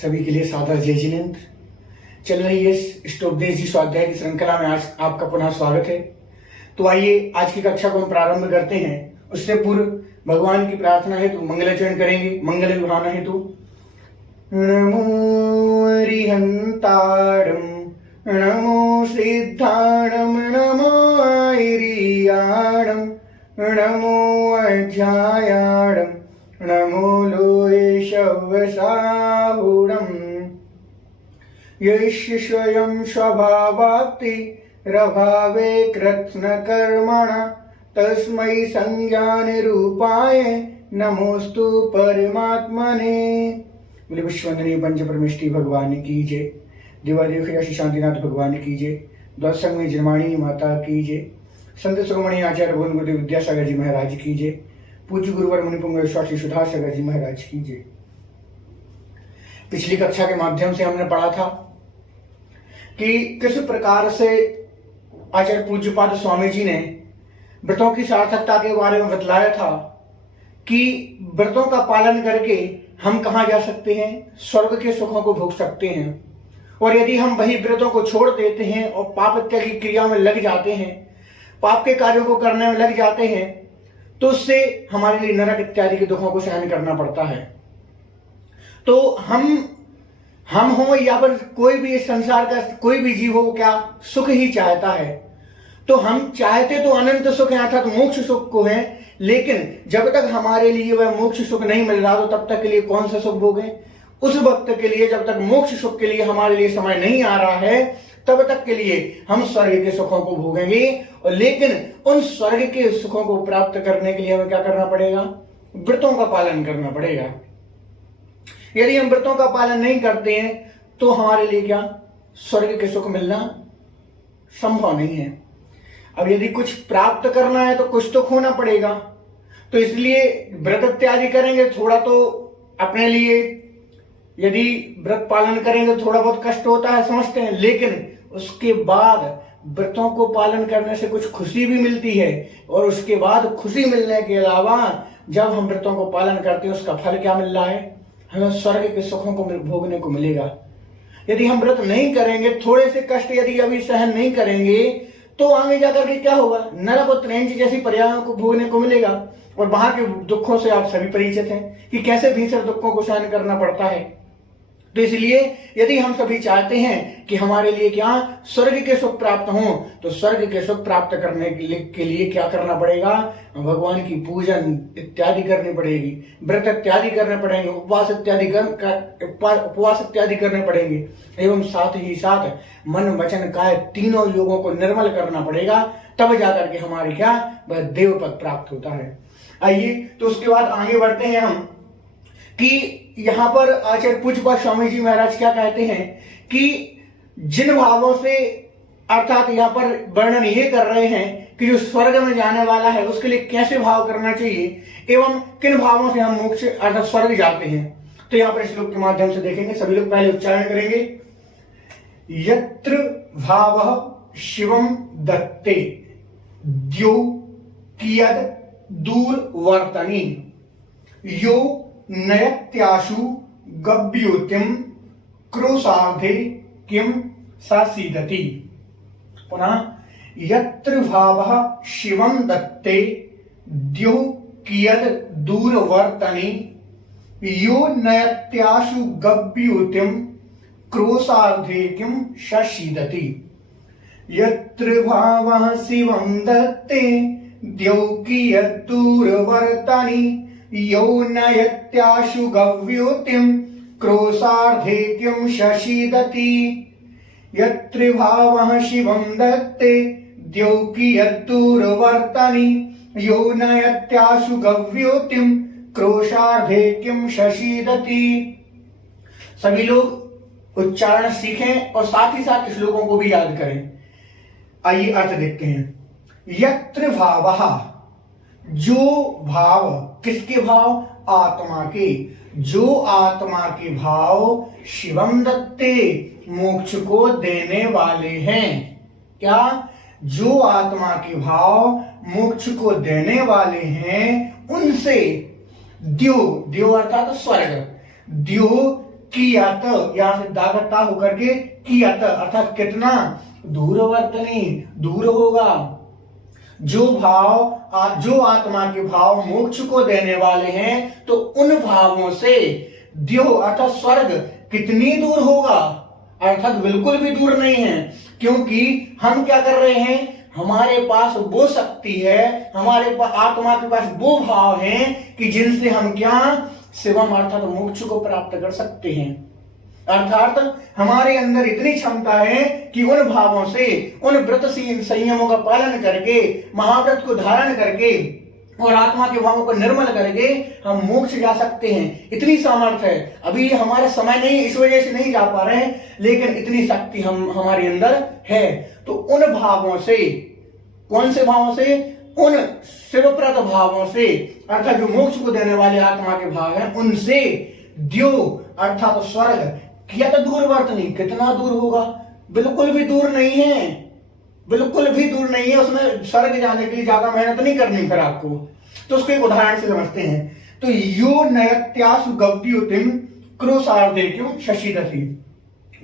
सभी के लिए सादर जय जिनेंद्र। चल रही है इष्टोपदेश जी स्वाध्याय की श्रृंखला में आज आपका पुनः स्वागत है। तो आइए आज की कक्षा को हम प्रारंभ करते हैं। उससे पूर्व भगवान की प्रार्थना हेतु मंगलाचरण करेंगे। मंगल विभावना हेतु नमो अरिहंताणं नमो सिद्धाणं नमो ऐरियाणं नमो अध्यायाणं नमो लोये शवसाहुणम् यस्य स्वयं स्वभावाप्ति रभावे कृत्स्नकर्मण तस्मै संज्ञानिरूपाय नमोस्तु परमात्मने। बोले विश्ववंदनीय पंच परमेष्टि भगवान की जय। देवादेव श्री शांतिनाथ भगवान की जय। द्वादशंग में जन्माणी माता की जय। संत शिरोमणि आचार्य भगवान गुरुदेव विद्यासागर जी महाराज की जय। पूज्य गुरुवर मुनिपुंग स्वामी सुधासागर जी महाराज की जय। पिछली कक्षा के माध्यम से हमने पढ़ा था कि किस प्रकार से आचार्य पूज्यपाद स्वामी जी ने व्रतों की सार्थकता के बारे में बतलाया था कि व्रतों का पालन करके हम कहाँ जा सकते हैं, स्वर्ग के सुखों को भोग सकते हैं। और यदि हम वही व्रतों को छोड़ देते हैं और पाप इत्यादि क्रिया में लग जाते हैं, पाप के कार्यों को करने में लग जाते हैं, तो उससे हमारे लिए नरक इत्यादि के दुखों को सहन करना पड़ता है। तो हम हो या फिर कोई भी इस संसार का कोई भी जीव हो, क्या सुख ही चाहता है। तो हम चाहते तो अनंत सुख है अर्थात मोक्ष सुख को है, लेकिन जब तक हमारे लिए वह मोक्ष सुख नहीं मिल रहा तो तब तक के लिए कौन सा सुख भोगें। उस वक्त के लिए जब तक मोक्ष सुख के लिए हमारे लिए समय नहीं आ रहा है तब तक के लिए हम स्वर्ग के सुखों को भोगेंगे। और लेकिन उन स्वर्ग के सुखों को प्राप्त करने के लिए हमें क्या करना पड़ेगा, व्रतों का पालन करना पड़ेगा। यदि हम व्रतों का पालन नहीं करते हैं तो हमारे लिए क्या स्वर्ग के सुख मिलना संभव नहीं है। अब यदि कुछ प्राप्त करना है तो कुछ तो खोना पड़ेगा, तो इसलिए व्रत इत्यादि करेंगे। थोड़ा तो अपने लिए यदि व्रत पालन करेंगे तो थोड़ा बहुत कष्ट होता है, समझते हैं, लेकिन उसके बाद व्रतों को पालन करने से कुछ खुशी भी मिलती है। और उसके बाद खुशी मिलने के अलावा जब हम व्रतों को पालन करते हैं उसका फल क्या मिल रहा है, हमें स्वर्ग के सुखों को भोगने को मिलेगा। यदि हम व्रत नहीं करेंगे, थोड़े से कष्ट यदि अभी सहन नहीं करेंगे, तो आगे जाकर के क्या होगा, नरक और त्रेंच जैसी पर्यायों को भोगने को मिलेगा। और वहां के दुखों से आप सभी परिचित हैं कि कैसे भीषण दुखों को सहन करना पड़ता है। तो इसलिए यदि हम सभी चाहते हैं कि हमारे लिए क्या स्वर्ग के सुख प्राप्त हों, तो स्वर्ग के सुख प्राप्त करने के लिए क्या करना पड़ेगा, भगवान की पूजन इत्यादि करनी पड़ेगी, व्रत इत्यादि करने पड़ेंगे, उपवास इत्यादि करने पड़ेंगे, एवं साथ ही साथ मन वचन काय तीनों योगों को निर्मल करना पड़ेगा। तब जाकर के हमारे क्या वह देव पद प्राप्त होता है। आइए तो उसके बाद आगे बढ़ते हैं हम कि यहां पर आचार्य पूज्यपाद स्वामी जी महाराज क्या कहते हैं कि जिन भावों से, अर्थात यहां पर वर्णन ये कर रहे हैं कि जो स्वर्ग में जाने वाला है उसके लिए कैसे भाव करना चाहिए एवं किन भावों से हम मोक्ष अर्थात स्वर्ग जाते हैं। तो यहां पर श्लोक के माध्यम से देखेंगे। सभी लोग पहले उच्चारण करेंगे। यत्र भावः शिवम दत्ते द्यो कियद दूरवर्तनी यो नयत्याशु गव्योतिम क्रोशार्धे किम सासीदति। पुनः यत्र भावः शिवं दत्ते द्यो कियद दूरवर्तनि यो नयत्याशु गव्योतिम क्रोशार्धे किम सासीदति। यत्र भावः शिवं दत्ते द्यो कियद दूरवर्तनि यो नयत्याशु गव्योतिम क्रोशार्धे किम शशीदति। यत्र भावः शिवं दत्ते द्यौ कियत् दूरवर्तनि यो नयत्याशु गव्योतिम क्रोशार्धे किम शशीदति। सभी लोग उच्चारण सीखें और साथ ही साथ श्लोकों को भी याद करें। आइए अर्थ देखते हैं। यत्र भावः, जो भाव, किसके भाव, आत्मा के, जो आत्मा के भाव शिवम दत्ते, मोक्ष को देने वाले हैं। क्या, जो आत्मा के भाव मोक्ष को देने वाले हैं उनसे द्यो, द्यो अर्थात स्वर्ग, द्यो कियत, यहां से दागता होकर के कियत अर्थात कितना, दूरवर्तनी, दूर होगा। जो जो आत्मा के भाव मोक्ष को देने वाले हैं तो उन भावों से द्यो अर्थात स्वर्ग कितनी दूर होगा, अर्थात बिल्कुल भी दूर नहीं है। क्योंकि हम क्या कर रहे हैं, हमारे पास वो शक्ति है, हमारे पास आत्मा के पास वो भाव हैं कि जिनसे हम क्या, शिवम अर्थात मोक्ष को प्राप्त कर सकते हैं। अर्थात हमारे अंदर इतनी क्षमता है कि उन भावों से, उन व्रत संयमों का पालन करके, महाव्रत को धारण करके और आत्मा के भावों को निर्मल करके हम मोक्ष जा सकते हैं। इतनी सामर्थ्य है। अभी हमारा समय नहीं, इस वजह से नहीं जा पा रहे हैं, लेकिन इतनी शक्ति हमारे अंदर है। तो उन भावों से, कौन से भावों से, उन शिवप्रत भावों से अर्थात जो मोक्ष को देने वाले आत्मा के भाव हैं उनसे द्यो अर्थात स्वर्ग कियत दूरवर्तनी, कितना दूर होगा, बिल्कुल भी दूर नहीं है, बिल्कुल भी दूर नहीं है। उसमें स्वर्ग जाने के लिए ज्यादा मेहनत नहीं करनी फिर आपको। तो उसको एक उदाहरण से समझते हैं। तो यो नयत्यासु गव्योतिम क्रोशार्धेक्यो शशिदति,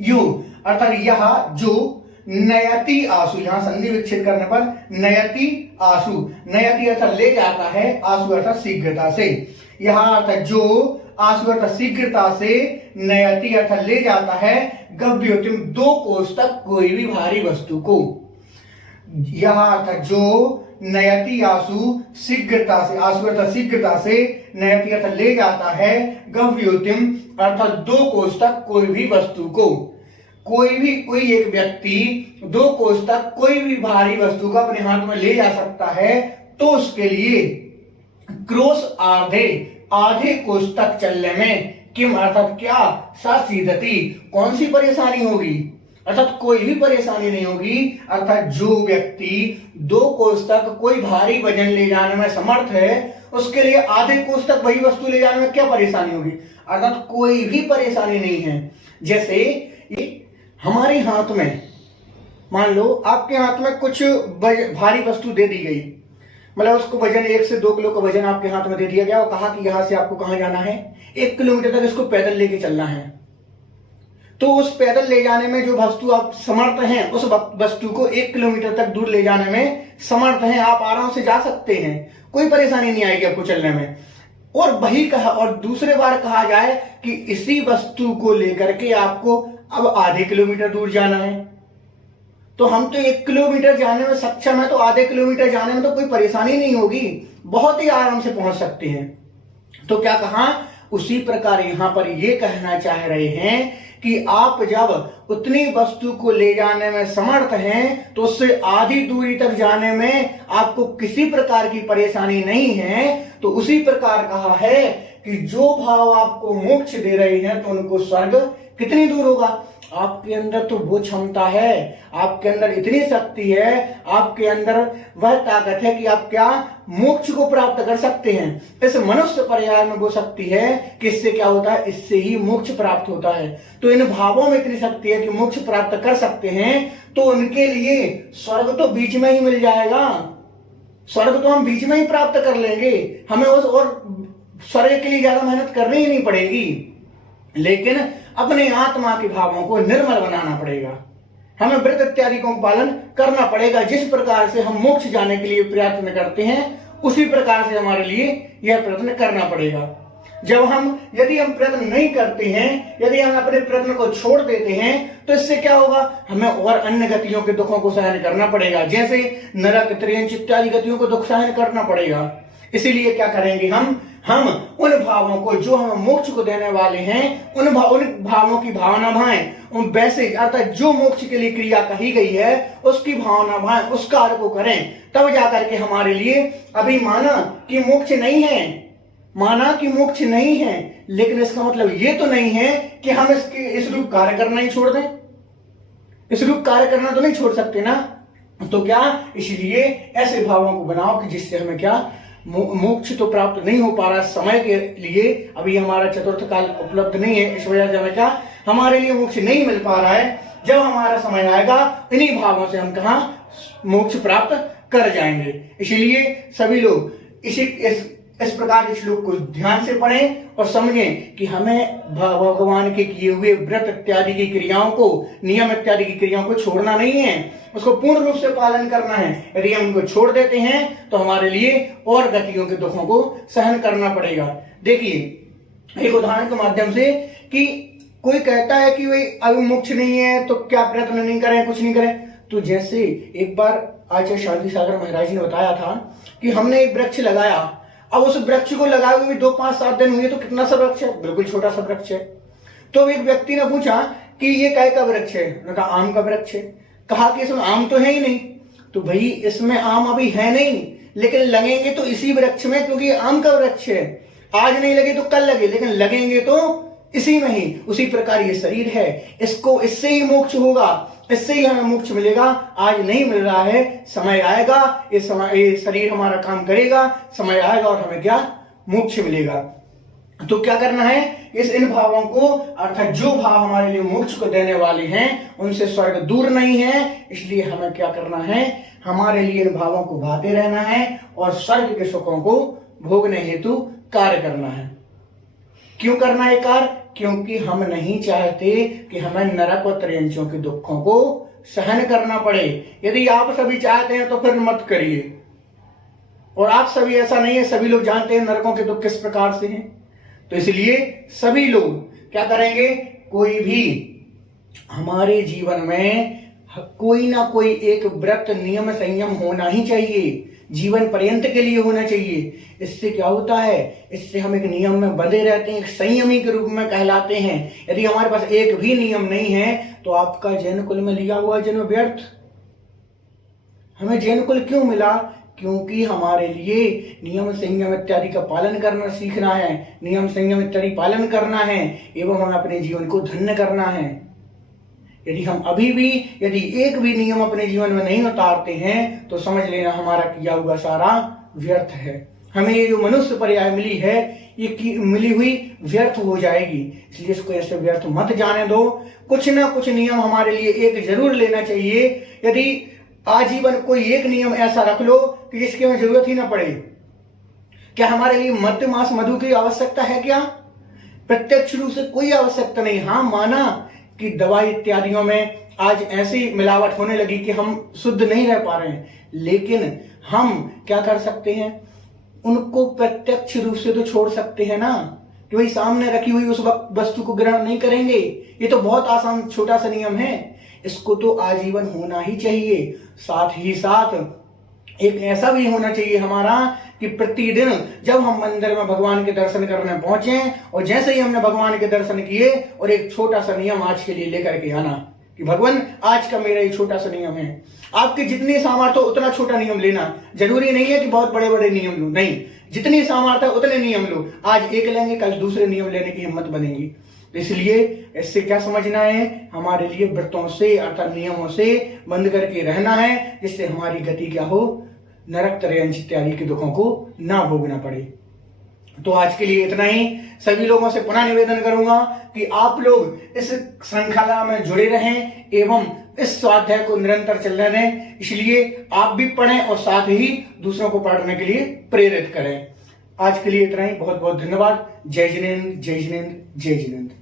यो अर्थात यह जो नयति आसु, यहां संधि विच्छेद करने पर नयति आसु, नयति अर्थात ले जाता है, आसु अर्थात शीघ्रता से, यहां अर्थात जो, आसु अर्थात शीघ्रता से, नयति अर्थात ले जाता है, गव्योतिम 2 कोस तक कोई भी भारी वस्तु को। यह अर्थात जो नयति आसु शीघ्रता से, आसु अर्थात शीघ्रता से, नयति अर्थात ले जाता है, गव्योतिम अर्थात 2 कोस तक कोई भी वस्तु को। कोई एक व्यक्ति 2 कोस तक कोई भी भारी वस्तु को अपने हाथ में ले जा सकता है, तो उसके लिए क्रोश आधे कोस तक चलने में किम अर्थात क्या, सासीदति कौन सी परेशानी होगी, अर्थात कोई भी परेशानी नहीं होगी। अर्थात जो व्यक्ति 2 कोस तक कोई भारी वजन ले जाने में समर्थ है, उसके लिए आधे कोस तक वही वस्तु ले जाने में क्या परेशानी होगी, अर्थात कोई भी परेशानी नहीं है। जैसे हमारे हाथ में, मान लो आपके हाथ में कुछ भारी वस्तु दे दी गई, मतलब उसको वजन 1 से 2 किलो का वजन आपके हाथ में दे दिया गया और कहा कि यहां से आपको कहां जाना है, 1 किलोमीटर तक इसको पैदल लेके चलना है। तो उस पैदल ले जाने में जो वस्तु आप समर्थ हैं, उस वस्तु को 1 किलोमीटर तक दूर ले जाने में समर्थ हैं, आप आराम से जा सकते हैं, कोई परेशानी नहीं आएगी आपको चलने में। और वही कहा, और दूसरे बार कहा जाए कि इसी वस्तु को लेकर के आपको अब आधे किलोमीटर दूर जाना है, तो हम तो 1 किलोमीटर जाने में सक्षम है, तो आधे किलोमीटर जाने में तो कोई परेशानी नहीं होगी, बहुत ही आराम से पहुंच सकते हैं। तो क्या कहा, उसी प्रकार यहां पर यह कहना चाह रहे हैं कि आप जब उतनी वस्तु को ले जाने में समर्थ हैं, तो उससे आधी दूरी तक जाने में आपको किसी प्रकार की परेशानी नहीं है। तो उसी प्रकार कहा है कि जो भाव आपको मोक्ष दे रहे हैं, तो उनको स्वर्ग कितनी दूर होगा। आपके अंदर तो वो क्षमता है, आपके अंदर इतनी शक्ति है, आपके अंदर वह ताकत है कि आप क्या, मोक्ष को प्राप्त कर सकते हैं। इस मनुष्य पर्याय में वो शक्ति है कि इससे क्या होता है, इससे ही मोक्ष प्राप्त होता है। तो इन भावों में इतनी शक्ति है कि मोक्ष प्राप्त कर सकते हैं, तो उनके लिए स्वर्ग तो बीच में ही मिल जाएगा, स्वर्ग तो हम बीच में ही प्राप्त कर लेंगे, हमें उस और स्वर्ग के लिए ज्यादा मेहनत करनी ही नहीं पड़ेगी। लेकिन अपने आत्मा के भावों को निर्मल बनाना पड़ेगा, हमें व्रत इत्यादि का पालन करना पड़ेगा। जिस प्रकार से हम मोक्ष जाने के लिए प्रयत्न करते हैं, उसी प्रकार से हमारे लिए यह प्रयत्न करना पड़ेगा। यदि हम प्रयत्न नहीं करते हैं, यदि हम अपने प्रयत्न को छोड़ देते हैं, तो इससे क्या होगा, हमें और अन्य गतियों के दुखों को सहन करना पड़ेगा, जैसे नरक, त्रियंच इत्यादि गतियों को दुख सहन करना पड़ेगा। इसीलिए क्या करेंगे, हम उन भावों को जो हम मोक्ष को देने वाले हैं, उन भावों की भावना भाएं, उन वैसे अर्थात जो मोक्ष के लिए क्रिया कही गई है उसकी भावना भाएं, उस कार्य को करें, तब जाकर के हमारे लिए, अभी माना कि मोक्ष नहीं है, लेकिन इसका मतलब ये तो नहीं है कि हम इस रूप कार्य करना ही छोड़ दें, इस रूप कार्य करना तो नहीं छोड़ सकते ना। तो क्या, इसलिए ऐसे भावों को बनाओ कि जिससे हमें क्या, मोक्ष तो प्राप्त नहीं हो पा रहा समय के लिए, अभी हमारा चतुर्थ काल उपलब्ध नहीं है, इस वजह से हमें क्या, हमारे लिए मोक्ष नहीं मिल पा रहा है। जब हमारा समय आएगा, इन्हीं भावों से हम कहां मोक्ष प्राप्त कर जाएंगे। इसलिए सभी लोग इस प्रकार इस श्लोक को ध्यान से पढ़ें और समझें कि हमें भगवान के किए हुए व्रत इत्यादि की क्रियाओं को, नियम इत्यादि की क्रियाओं को छोड़ना नहीं है, उसको पूर्ण रूप से पालन करना है। यदि हम उनको छोड़ देते हैं तो हमारे लिए और गतियों के दुखों को सहन करना पड़ेगा। देखिए एक उदाहरण के माध्यम से कि कोई कहता है कि भाई अभी मोक्ष नहीं है तो क्या प्रयत्न नहीं करें, कुछ नहीं करें। तो जैसे एक बार आचार्य शांति सागर महाराज ने बताया था कि हमने एक वृक्ष लगाया, अब उस वृक्ष को लगाए हुए 2-5-7 दिन हुए तो कितना सा वृक्ष है, बिल्कुल छोटा सा वृक्ष है। तो एक व्यक्ति ने पूछा कि ये काय का वृक्ष है, उन्होंने कहा आम का वृक्ष है। कहा कि इसमें आम तो है ही नहीं। तो भाई इसमें आम अभी है नहीं, लेकिन लगेंगे तो इसी वृक्ष में, क्योंकि आम का वृक्ष है। आज नहीं लगे तो कल लगे, लेकिन लगेंगे तो इसी में ही। उसी प्रकार ये शरीर है, इसको इससे ही मोक्ष होगा, इससे ही हमें मोक्ष मिलेगा। आज नहीं मिल रहा है, समय आएगा, ये शरीर हमारा काम करेगा, समय आएगा और हमें क्या मोक्ष मिलेगा। तो क्या करना है, इन भावों को, अर्थात जो भाव हमारे लिए मोक्ष को देने वाले हैं उनसे स्वर्ग दूर नहीं है। इसलिए हमें क्या करना है, हमारे लिए इन भावों को भाते रहना है और स्वर्ग के सुखों को भोगने हेतु कार्य करना है। क्यों करना है कार्य? क्योंकि हम नहीं चाहते कि हमें नरक और त्रयंचों के दुखों को सहन करना पड़े। यदि आप सभी चाहते हैं तो फिर मत करिए। और आप सभी ऐसा नहीं है, सभी लोग जानते हैं नरकों के दुख किस प्रकार से हैं। तो इसलिए सभी लोग क्या करेंगे, कोई भी हमारे जीवन में कोई ना कोई एक व्रत, नियम, संयम होना ही चाहिए, जीवन पर्यंत के लिए होना चाहिए। इससे क्या होता है, इससे हम एक नियम में बंधे रहते हैं, एक संयमी के रूप में कहलाते हैं। यदि हमारे पास एक भी नियम नहीं है तो आपका जैन कुल में लिया हुआ जन्म व्यर्थ। हमें जैन कुल क्यों मिला? क्योंकि हमारे लिए नियम संयम इत्यादि का पालन करना सीखना है, नियम संयम इत्यादि पालन करना है एवं हमें अपने जीवन को धन्य करना है। यदि हम अभी भी यदि एक भी नियम अपने जीवन में नहीं उतारते हैं तो समझ लेना हमारा किया हुआ सारा व्यर्थ है। हमें ये जो मनुष्य पर्याय मिली है ये मिली हुई व्यर्थ हो जाएगी। इसलिए इसको ऐसे व्यर्थ मत जाने दो। कुछ ना कुछ नियम हमारे लिए एक जरूर लेना चाहिए। यदि आजीवन कोई एक नियम ऐसा रख लो कि जिसकी हमें जरूरत ही ना पड़े। क्या हमारे लिए मद्य मांस मधु की आवश्यकता है? क्या प्रत्यक्ष रूप से कोई आवश्यकता नहीं। हाँ, माना कि दवाई इत्यादियों में आज ऐसी मिलावट होने लगी कि हम शुद्ध नहीं रह पा रहे हैं, लेकिन हम क्या कर सकते हैं, उनको प्रत्यक्ष रूप से तो छोड़ सकते हैं ना, कि भाई सामने रखी हुई उस वस्तु को ग्रहण नहीं करेंगे। ये तो बहुत आसान छोटा सा नियम है, इसको तो आजीवन होना ही चाहिए। साथ ही साथ एक ऐसा भी होना चाहिए हमारा कि प्रतिदिन जब हम मंदिर में भगवान के दर्शन करने पहुंचे और जैसे ही हमने भगवान के दर्शन किए और एक छोटा सा नियम आज के लिए लेकर के आना कि भगवान आज का मेरा ये छोटा सा नियम है। आपके जितनी सामर्थ्य हो उतना छोटा नियम लेना, जरूरी नहीं है कि बहुत बड़े बड़े नियम लो, नहीं, जितनी सामर्थ्य उतने नियम लो। आज एक लेंगे, कल दूसरे नियम लेने की हिम्मत बनेगी। इसलिए इससे क्या समझना है, हमारे लिए व्रतों से अर्थात नियमों से बंद करके रहना है, जिससे हमारी गति क्या हो, नरक त्रयंच इत्यादि के दुखों को ना भोगना पड़े। तो आज के लिए इतना ही। सभी लोगों से पुनः निवेदन करूंगा कि आप लोग इस श्रृंखला में जुड़े रहें एवं इस स्वाध्याय को निरंतर चलने दें। इसलिए आप भी पढ़ें और साथ ही दूसरों को पढ़ने के लिए प्रेरित करें। आज के लिए इतना ही। बहुत बहुत धन्यवाद। जय जिनेंद्र, जय जिनेंद्र, जय जिनेंद्र।